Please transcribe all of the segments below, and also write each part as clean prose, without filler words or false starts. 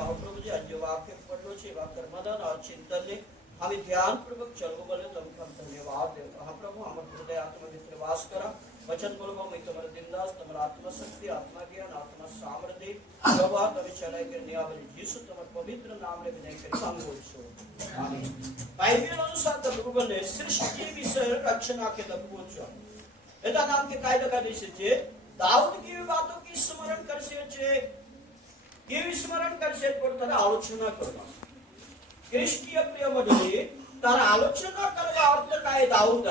महाप्रभु जी आज जो वाक्य पढ़ो छे वाक्य मदन और चिंतन ले हमें ध्यान पूर्वक चलबो बोले तुमको हम धन्यवाद दे। महाप्रभु हमर हृदय आत्मा में वास करा वचन बोलबो मैं तुम्हारे दिनदास तुम्हारा आत्मा शक्ति आत्मा ज्ञान आत्मा सामर्थ्य प्रभा तभी चले के नियावली यीशु तुम्हारे पवित्र नाम ले विनय करी हम बोलछो आमीन। बाइबल अनुसार प्रभु बोले सृष्टि विषय रचना के तत्व छ एटा नाम के कायदा का दिसे छे दाऊद की बातों की स्मरण करसे छे के स्मरण करसे पर तारा आलोचना करबा ख्रिस्तीय प्रिय मंडळी तारा आलोचना करबा अर्थ काय दाऊद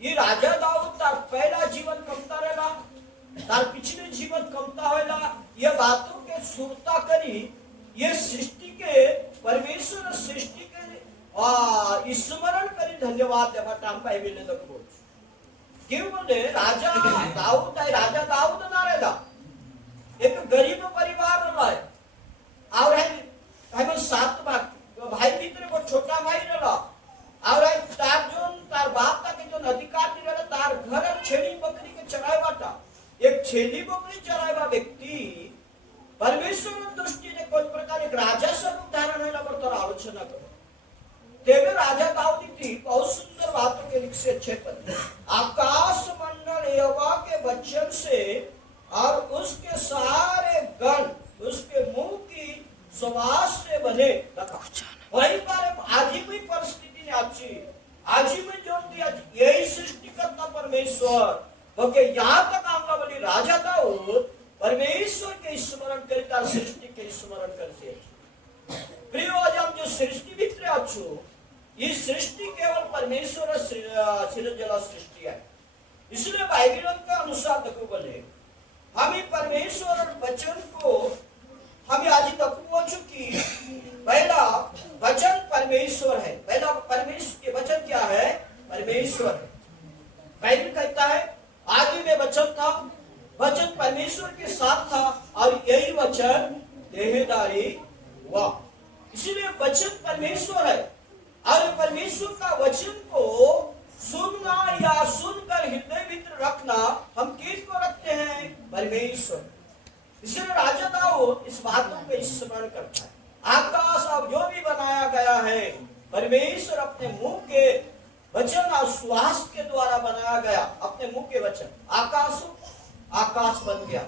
ये राजा दाऊद तार पहला जीवन कमता रहेला तार पिछले जीवन कमता होएला ये बातों के सुरता करी ये सृष्टि के परमेश्वर सृष्टि के स्मरण करी धन्यवाद देवा टाइम बाइबल ने देखो क्यों बोले राजा दाऊद ना रहेला एक गरीब परिवार रहा है और है सात भाई भीतर वो छोटा भाई रहा और तार जोन तार बाप का के जोन अधिकार नहीं रहा तार घर छेली बकरी के चराएवा था एक छेली बकरी चराएवा व्यक्ति परमेश्वर दृष्टि ने कोई प्रकार एक राजा स्वरूप धारण है पर तार आलोचना करो तेरे राजा दाऊद थी बहुत सुंदर बातों के लिख से अच्छे पद आकाश मंडल यहोवा के वचन से और उसके सारे गण उसके मुंह की सुवास से बने वही पर आज ही भी परिस्थिति ने अच्छी आज ही में जो दिया यही सृष्टि करता परमेश्वर ओके यहाँ तक आंगला बोली राजा दाऊद परमेश्वर के स्मरण करता सृष्टि के स्मरण करते प्रिय आज हम जो सृष्टि भीतर अच्छो ये सृष्टि केवल परमेश्वर सृजला सृष्टि है इसलिए बाइबल के अनुसार देखो बोले हमें परमेश्वर और वचन को हमें आज तक पहुंचो कि पहला वचन परमेश्वर है पहला परमेश्वर के वचन क्या है परमेश्वर है बाइबल कहता है आदि में वचन था वचन परमेश्वर के साथ था और यही वचन देहधारी हुआ इसीलिए वचन परमेश्वर है और परमेश्वर का वचन को सुनना या सुनकर हृदय भीतर रखना हम किसको रखते हैं परमेश्वर इसलिए राजा दाऊद इस बातों पे स्मरण करता है आकाश अब जो भी बनाया गया है परमेश्वर अपने मुंह के वचन और श्वास के द्वारा बनाया गया अपने मुंह के वचन आकाश बन गया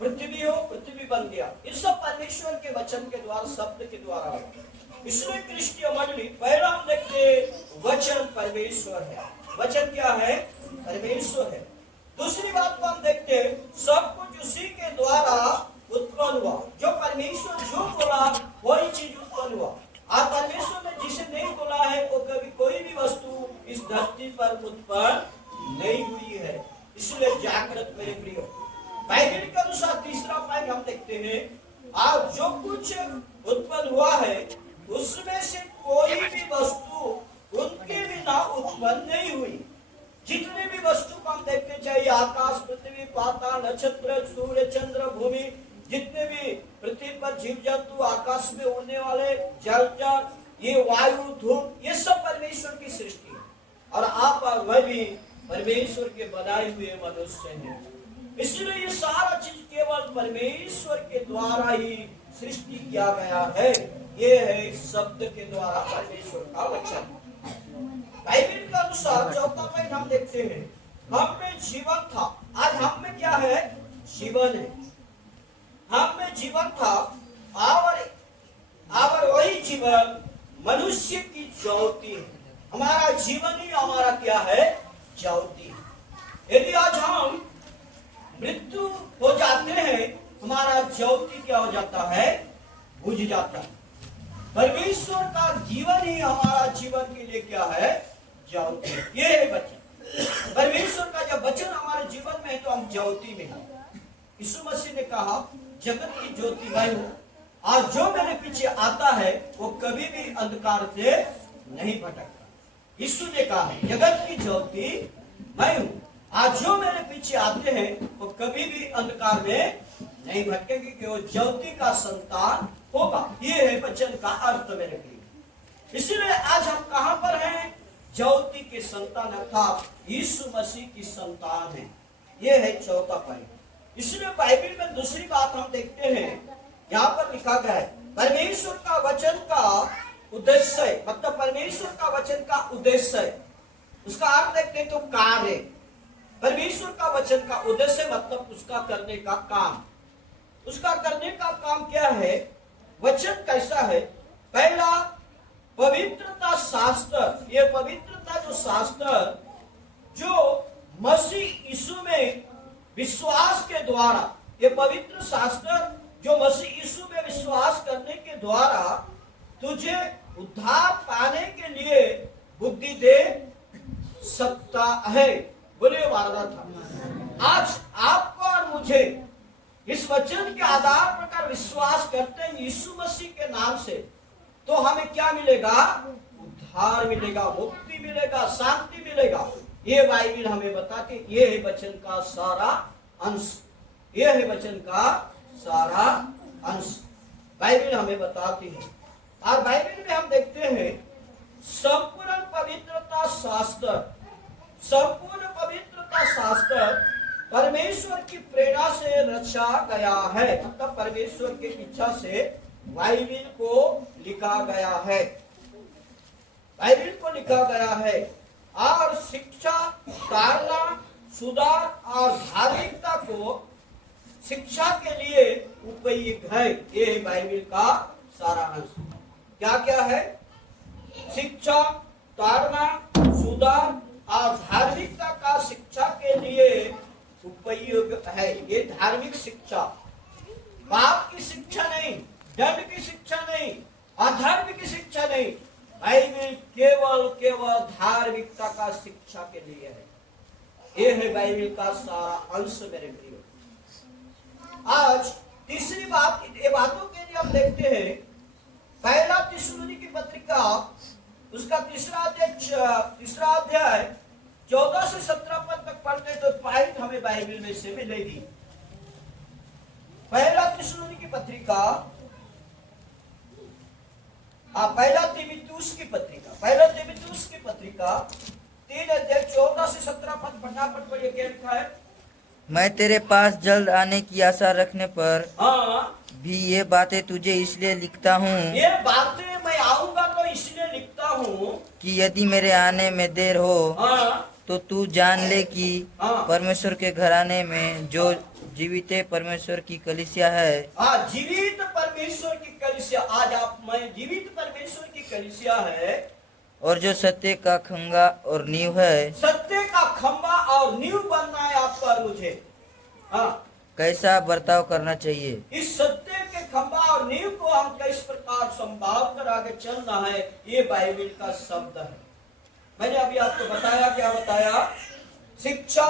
पृथ्वी हो पृथ्वी बन गया इस सब परमेश्वर के वचन के द्वारा शब्द के द्वारा इसलिए क्रिस्टीय मंडली पहला हम देखते वचन परमेश्वर है वचन क्या है परमेश्वर है दूसरी बात को हम देखते हैं सब कुछ उसी के द्वारा उत्पन्न हुआ जो परमेश्वर जो बोला वही चीज उत्पन्न हुआ और परमेश्वर ने जिसे नहीं बोला है वो कभी कोई भी वस्तु इस धरती पर उत्पन्न नहीं हुई है इसलिए जागृत मेरे प्रिय बाइबल के अनुसार तीसरा पॉइंट हम देखते हैं आज जो कुछ उत्पन्न हुआ है उसमें से कोई भी वस्तु उनके बिना उत्पन्न नहीं हुई जितने भी वस्तु को हम देखते चाहिए आकाश पृथ्वी पाताल नक्षत्र सूर्य चंद्र भूमि जितने भी पृथ्वी पर जीव जंतु आकाश में उड़ने वाले जलचर ये वायु धूप ये सब परमेश्वर की सृष्टि है और आप और मैं भी परमेश्वर के बनाए हुए मनुष्य हैं इसलिए ये सारा चीज केवल परमेश्वर के द्वारा ही सृष्टि किया गया है ये है शब्द के द्वारा परमेश्वर का वचन बाइबल के अनुसार चौथा पॉइंट हम देखते हैं हम में जीवन था आज हम में क्या है जीवन है हम में जीवन था और वही जीवन मनुष्य की ज्योति है हमारा जीवन ही हमारा क्या है ज्योति यदि आज हम मृत्यु हो जाते हैं हमारा ज्योति क्या हो जाता है बुझ जाता है परमेश्वर का जीवन ही हमारा जीवन के लिए क्या है ज्योति ये है वचन परमेश्वर का जब वचन हमारे जीवन में है तो हम ज्योति में हैं यीशु मसीह ने कहा जगत की ज्योति मैं हूं और जो मेरे पीछे आता है वो कभी भी अंधकार से नहीं भटकता यीशु ने कहा है जगत की ज्योति मैं हूं आज जो मेरे पीछे आते हैं वो कभी भी अंधकार में नहीं भटकेंगे कि वो ज्योति का संतान होगा ये है वचन का अर्थ मेरे प्रिय इसलिए आज हम कहां पर हैं ज्योति के संतान अर्थात यीशु मसीह की संतान है ये है चौथा पॉइंट इसलिए बाइबल में दूसरी बात हम देखते हैं यहाँ पर लिखा गया है परमेश्वर का वचन का उद्देश्य है, मतलब परमेश्वर का वचन का उद्देश्य है, उसका अर्थ देखते तो कार्य। परमेश्वर का वचन का उद्देश्य मतलब उसका करने का काम। उसका करने का काम क्या है? वचन कैसा है? पहला पवित्रता शास्त्र, ये पवित्रता जो शास्त्र जो मसीह यीशु में विश्वास के द्वारा, ये पवित्र शास्त्र जो मसीह यीशु में विश्वास करने के द्वारा तुझे उद्धार पाने के लिए बुद्धि दे सकता है। बोलिए मारनाथ। आज आपको और मुझे इस वचन के आधार पर विश्वास करते हैं यीशु मसीह के नाम से, तो हमें क्या मिलेगा? उद्धार मिलेगा, मुक्ति मिलेगा, शांति मिलेगा। ये बाइबिल हमें बताते, ये है वचन का सारा अंश, ये है वचन का सारा अंश बाइबिल हमें बताती है। और बाइबिल में हम देखते हैं संपूर्ण पवित्रता शास्त्र, संपूर्ण पवित्रता शास्त्र परमेश्वर की प्रेरणा से रचा गया है, मतलब परमेश्वर की इच्छा से बाइबिल को लिखा गया है, बाइबिल को लिखा गया है। और शिक्षा, धारणा, सुधार और धार्मिकता को शिक्षा के लिए उपयुक्त है। ये है बाइबिल का सारा अंश। क्या क्या है? शिक्षा, धारणा, सुधार और धार्मिकता का शिक्षा के लिए उपयुक्त है। ये धार्मिक शिक्षा, पाप की शिक्षा नहीं, दंड की शिक्षा नहीं, अधर्म की शिक्षा नहीं, बाइबिल केवल धार्मिकता का शिक्षा के लिए है। ये है बाइबिल का सारा अंश मेरे प्रिय। आज तीसरी बात, ये बातों के लिए हम देखते हैं पहला थिस्सलुनीकि की पत्रिका, उसका तीसरा अध्याय 14 से 17 पद तक पढ़ते तो पॉइंट हमें बाइबिल में से मिलेगी। पहला थिस्सलुनीकि की पत्रिका, पहला तीमुथियुस की पत्रिका 3 अध्याय 14 से 17 पद पढ़ना पड़ेगा। क्या लिखा है? मैं तेरे पास जल्द आने की आशा रखने पर भी ये बातें तुझे इसलिए लिखता हूँ, ये बातें मैं आऊंगा तो इसलिए लिखता हूँ कि यदि मेरे आने में देर हो तो तू जान ले कि परमेश्वर के घराने में जो जीवित परमेश्वर की कलीसिया है, जीवित परमेश्वर की कलीसिया, आज आप मैं जीवित परमेश्वर की कलीसिया है, और जो सत्य का खंगा और नींव है, सत्य का खंभा और नींव बनना है आपका और मुझे। कैसा बर्ताव करना चाहिए, इस सत्य के खंभा और नींव को हम किस प्रकार संभाल कर आगे चलना है, ये बाइबिल का शब्द है। मैंने अभी आपको बताया, क्या बताया? शिक्षा,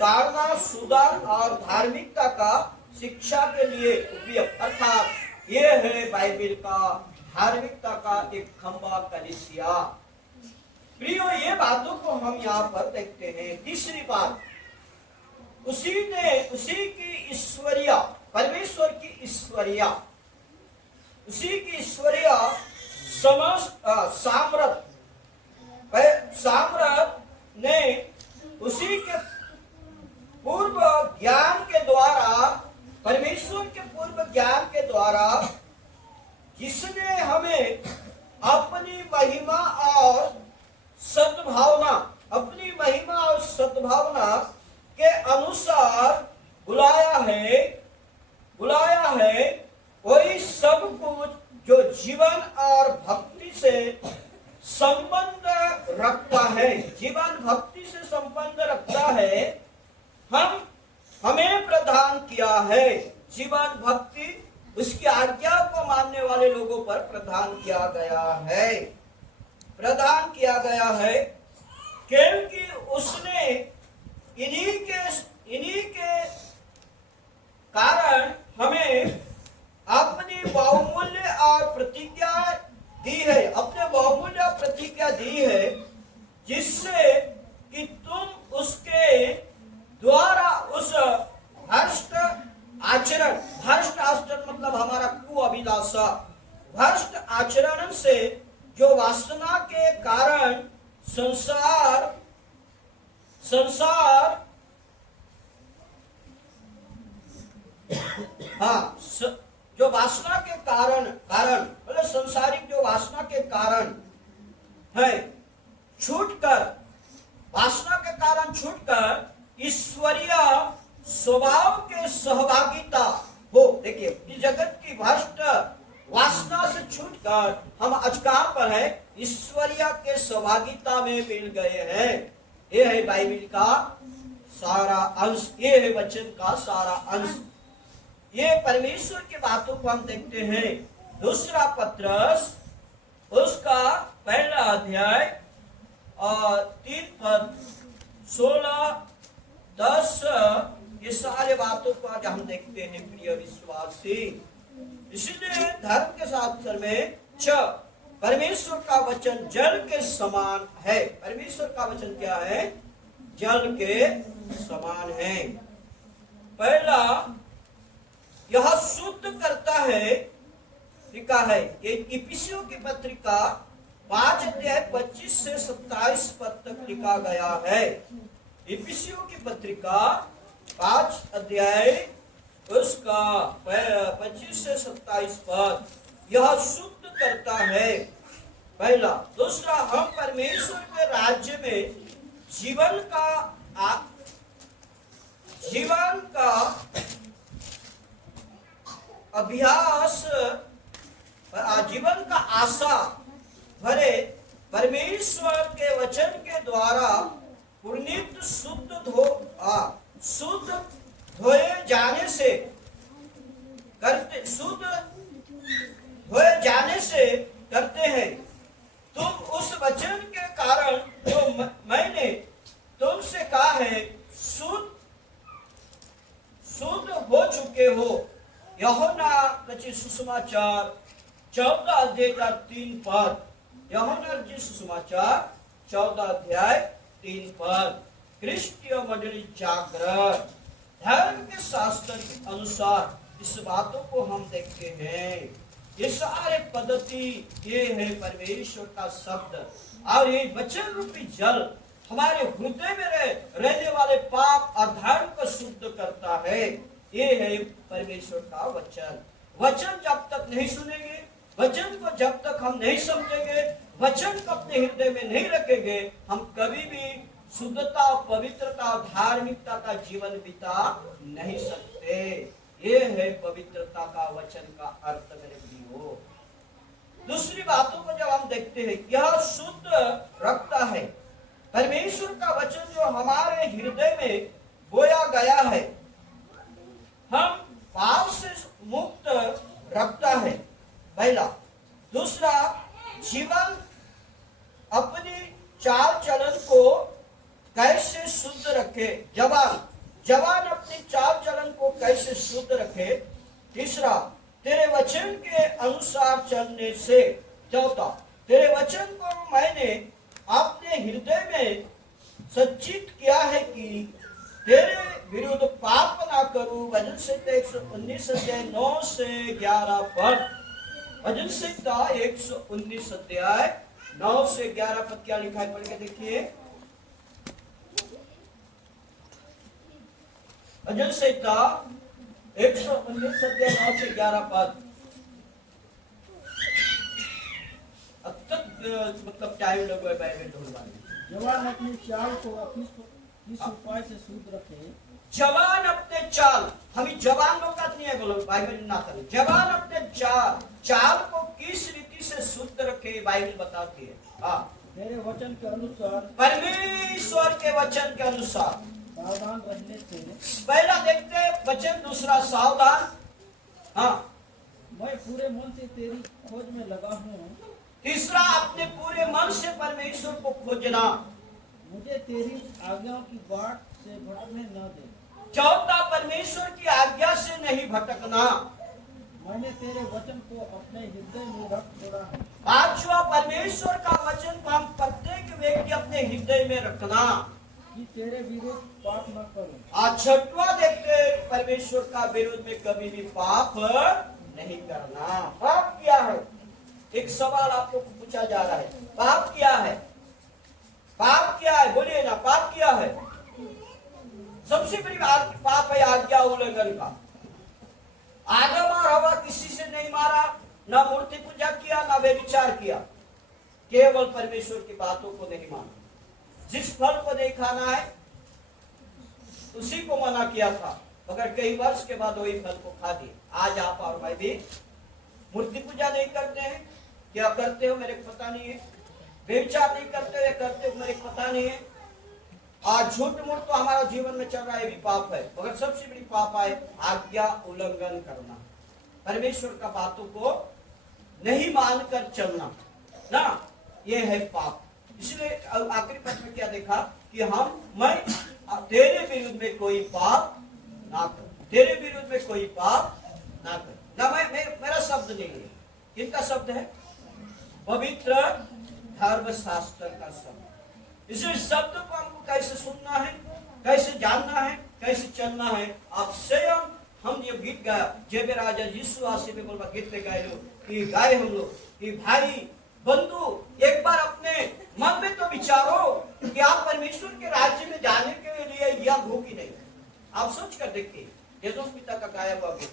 धारणा, सुधार और धार्मिकता का शिक्षा के लिए उपयोग, अर्थात ये है बाइबिल का धार्मिकता का एक खंभा, कलीसिया। प्रियो, ये बातों को हम यहाँ पर देखते हैं। तीसरी बात, उसी की ईश्वरिया, परमेश्वर की ईश्वरिया, उसी की ईश्वरिया समस्त सामर्थ ने उसी के पूर्व ज्ञान के द्वारा, परमेश्वर के पूर्व ज्ञान के द्वारा जिसने हमें अपनी महिमा और सद्भावना के अनुसार बुलाया है, वही सब कुछ जो जीवन और भक्ति से संबंध रखता है, जीवन भक्ति से संबंध रखता है, हमें प्रदान किया है। जीवन भक्ति उसकी आज्ञा को मानने वाले लोगों पर प्रदान किया गया है, क्योंकि उसने इन्हीं के कारण हमें अपनी बहुमूल्य और प्रतिज्ञा दी है, जिससे कि तुम उसके द्वारा उस भ्रष्ट आचरण मतलब हमारा कुअभिलाषा, भ्रष्ट आचरण से जो वासना के कारण संसार जो वासना के कारण मतलब संसारिक जो वासना के कारण है, छूटकर, वासना के कारण छूटकर ईश्वरीय स्वभाव के सहभागिता हो। देखिए, इस जगत की भ्रष्ट वासना से छूटकर हम आज कहां पर है? ईश्वरीय के सहभागिता में मिल गए हैं। ये है बाइबिल का सारा अंश, ये है वचन का सारा अंश। ये परमेश्वर की बातों को हम देखते हैं। दूसरा पत्रस उसका पहला अध्याय और 3 पद 16, 10, ये सारे बातों को आज हम देखते हैं प्रिय विश्वासी। इसलिए धर्म के शास्त्र में परमेश्वर का वचन जल के समान है। परमेश्वर का वचन क्या है? जल के समान है। पहला, यह शुद्ध करता है, लिखा है। ये इफिसियों की पत्रिका 5 अध्याय 25 से 27 पद तक लिखा गया है। इफिसियों की पत्रिका 5 अध्याय उसका 25 से 27 पद, यह शुद्ध करता है। पहला। दूसरा, हम परमेश्वर के राज्य में जीवन का अभ्यास, जीवन का आशा भरे परमेश्वर के वचन के द्वारा पुनीत शुद्ध धोए जाने से करते हैं। तुम उस वचन के कारण जो मैंने तुमसे कहा है शुद्ध हो चुके हो। यूहन्ना रचित सुसमाचार 14 अध्याय 3 पद, यूहन्ना रचित सुसमाचार 14 अध्याय 3 पद। क्रिस्तीय मंडली जागृत धर्म के शास्त्र के अनुसार इस बातों को हम देखते हैं। ये सारे पद्धति, ये है परमेश्वर का शब्द, और ये वचन रूपी जल हमारे हृदय में रहने वाले पाप और धर्म को शुद्ध करता है। ये है परमेश्वर का वचन। वचन जब तक नहीं सुनेंगे, वचन को जब तक हम नहीं समझेंगे, वचन को अपने हृदय में नहीं रखेंगे, हम कभी भी शुद्धता, पवित्रता, धार्मिकता का जीवन बिता नहीं सकते। ये है पवित्रता का वचन का अर्थ मेरे प्रियो। दूसरी बातों को जब हम देखते हैं, यह शुद्ध रखता है। परमेश्वर का वचन जो हमारे हृदय में बोया गया है, हम पाप से मुक्त रखता है, पहला। दूसरा, जीवन अपनी चाल चलन को कैसे शुद्ध रखे, जवान अपनी चाल चलन को कैसे शुद्ध रखे। तीसरा, तेरे वचन के अनुसार चलने से। चौथा, तेरे वचन को मैंने अपने हृदय में सच्चित किया है कि तेरे विरुद्ध पाप ना करूं। भजन संहिता 119 अध्याय 9 से 11 पद। भजन संहिता 119 अध्याय 9 से 11 पद क्या लिखा है, पढ़ के देखिए। भजन संहिता 119 अध्याय 9 से 11 पद। अब तक मतलब टाइम लगा है बाइबल ढूंढवाने में। जवान अपनी चाल को किस उपाय से शुद्ध रखे। जवान अपने चाल, हमें जवान लोग का नहीं है, बोलो बाइबल ना करे। जवान अपने चाल को किस रीति से शुद्ध रखे, बाइबल बताती है। हाँ, तेरे वचन के अनुसार, परमेश्वर के वचन के अनुसार सावधान रहने से। पहला देखते हैं वचन, दूसरा सावधान। हाँ, मैं पूरे मन से तेरी खोज में लगा हूँ। तीसरा, अपने पूरे मन से परमेश्वर को खोजना। मुझे तेरी आज्ञाओं की बाट से भटकने न दे। चौथा, परमेश्वर की आज्ञा से नहीं भटकना। मैंने तेरे वचन को अपने हृदय में रख छोड़ा है। पांचवा, परमेश्वर का वचन को हम प्रत्येक व्यक्ति अपने हृदय में रखना कि तेरे विरुद्ध पाप न करूं। आज छठवां देखते, परमेश्वर का विरोध में कभी भी पाप नहीं करना। पाप क्या है? एक सवाल आपको पूछा जा रहा है, पाप क्या है? पाप क्या है? बोलिए ना, पाप क्या है? सबसे बड़ी बात पाप है आज्ञा उल्लंघन का। आदम और हवा किसी से नहीं मारा, ना मूर्ति पूजा किया, ना व्यभिचार किया, केवल परमेश्वर की बातों को नहीं माना। जिस फल को नहीं खाना है उसी को मना किया था, मगर कई वर्ष के बाद वही फल को खा दिए। आज आप और मैं भी मूर्ति पूजा नहीं करते हैं, क्या करते हो मेरे को पता नहीं है, व्यभिचार नहीं करते हो या करते हो मेरे को पता नहीं है। आज झूठ मूठ तो हमारा जीवन में चल रहा है, ये भी पाप है, मगर सबसे बड़ी पाप है आज्ञा उल्लंघन करना, परमेश्वर का बातों को नहीं मानकर चलना ना, ये है पाप। इसलिए आखिरी पद में क्या देखा कि मैं तेरे विरुद्ध में कोई पाप ना कर, तेरे विरुद्ध में कोई पाप ना कर ना। मेरा शब्द नहीं है, किनका शब्द है? पवित्र धर्मशास्त्र का शब्द। इसलिए शब्द को हमको कैसे सुनना है, कैसे जानना है, कैसे चलना है। आप स्वयं हम ये गीत गाया, जय बे राजा यीशु आसी में बोलवा गीत पे गाए लोग कि गाए हम लोग कि भाई बंधु एक बार अपने मन में तो विचारो कि आप परमेश्वर के राज्य में जाने के लिए यह हो कि नहीं। आप सोच कर देखिए, यीशु पिता का गाया हुआ गीत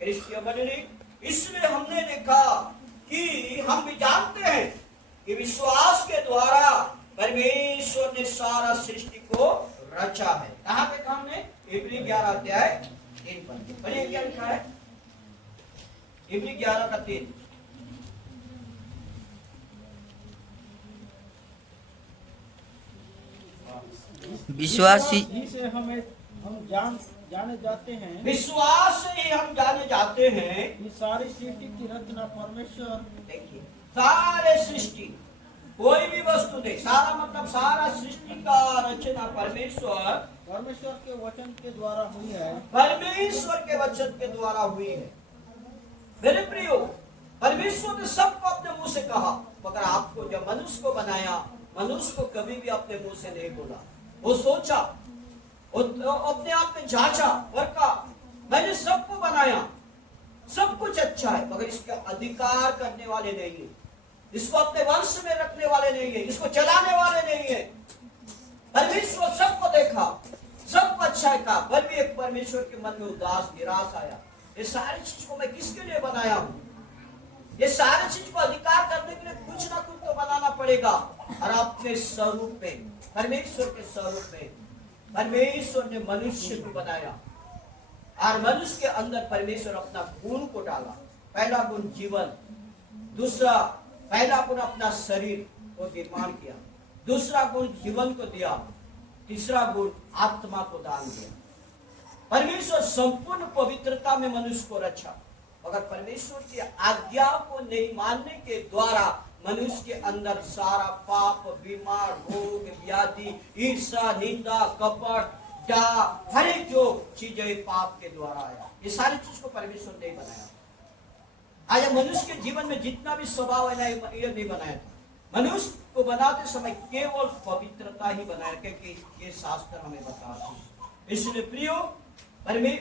क्रिस्टियन मंडली। इसलिए हमने देखा कि हम भी जानते हैं कि विश्वास के द्वारा परमेश्वर ने सारा सृष्टि को रचा है। कहाँ पे काम ने? इब्री 11 अध्याय 3 पद। पढ़िए क्या लिखा है? इब्री 11 का 3। विश्वासी ही से हम जाने जाते हैं, विश्वास से ही हम जाने जाते हैं कि सारी सृष्टि की रचना परमेश्वर, देखिए सारे सृष्टि कोई भी वस्तु नहीं, सारा मतलब सारा सृष्टि का रचना परमेश्वर के वचन के द्वारा हुई है, परमेश्वर के वचन के द्वारा हुई है। मेरे प्रियो, परमेश्वर ने सबको अपने मुंह से कहा, मगर आपको जब मनुष्य को बनाया, मनुष्य को कभी भी अपने मुंह से नहीं बोला। वो सोचा, अपने आप में जांचा, परखा, मैंने सबको बनाया, सब कुछ अच्छा है, मगर इसका अधिकार करने वाले नहीं है, इसको अपने वंश में रखने वाले नहीं है, इसको चलाने वाले नहीं है। परमेश्वर सबको देखा, सबको अच्छा है कहा, पर भी एक परमेश्वर के मन में उदास निराश आया। ये सारी चीज को मैं किसके लिए बनाया हूँ? ये सारी चीज को अधिकार करने के लिए कुछ ना कुछ तो बनाना पड़ेगा। और अपने स्वरूप में, परमेश्वर के स्वरूप में परमेश्वर ने मनुष्य को बनाया, और मनुष्य के अंदर परमेश्वर अपना गुण को डाला। पहला गुण जीवन, दूसरा पहला गुण अपना शरीर को निर्माण किया, दूसरा गुण जीवन को दिया, तीसरा गुण आत्मा को दान दिया। परमेश्वर संपूर्ण पवित्रता में मनुष्य को रचा, मगर परमेश्वर की आज्ञा को नहीं मानने के द्वारा मनुष्य के अंदर सारा पाप, बीमार, रोग, व्याधि, ईर्ष्या, निंदा, कपट, डाह, हर एक जो चीजें पाप के द्वारा आया, ये सारी चीज को परमेश्वर नहीं बनाया। आज मनुष्य के जीवन में जितना भी स्वभाव है ना, ये नहीं बनाया था। मनुष्य को बनाते समय केवल पवित्रता ही बनाया, क्योंकि ये शास्त्र हमें बताता है। इसलिए प्रियो,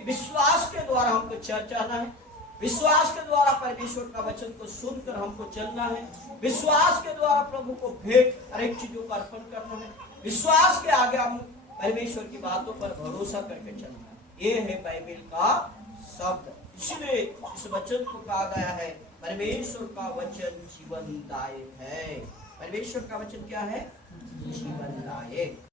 विश्वास के द्वारा हमको चर्चाना है, विश्वास के द्वारा परमेश्वर का वचन को सुनकर हमको चलना है, विश्वास के द्वारा प्रभु को भेंट हर एक चीजों का अर्पण करना है, विश्वास के आगे हम परमेश्वर की बातों पर भरोसा करके चलना है। ये है बाइबल का शब्द। इसलिए इस वचन को कहा गया है, परमेश्वर का वचन जीवनदायक है। परमेश्वर का वचन क्या है? जीवनदायक।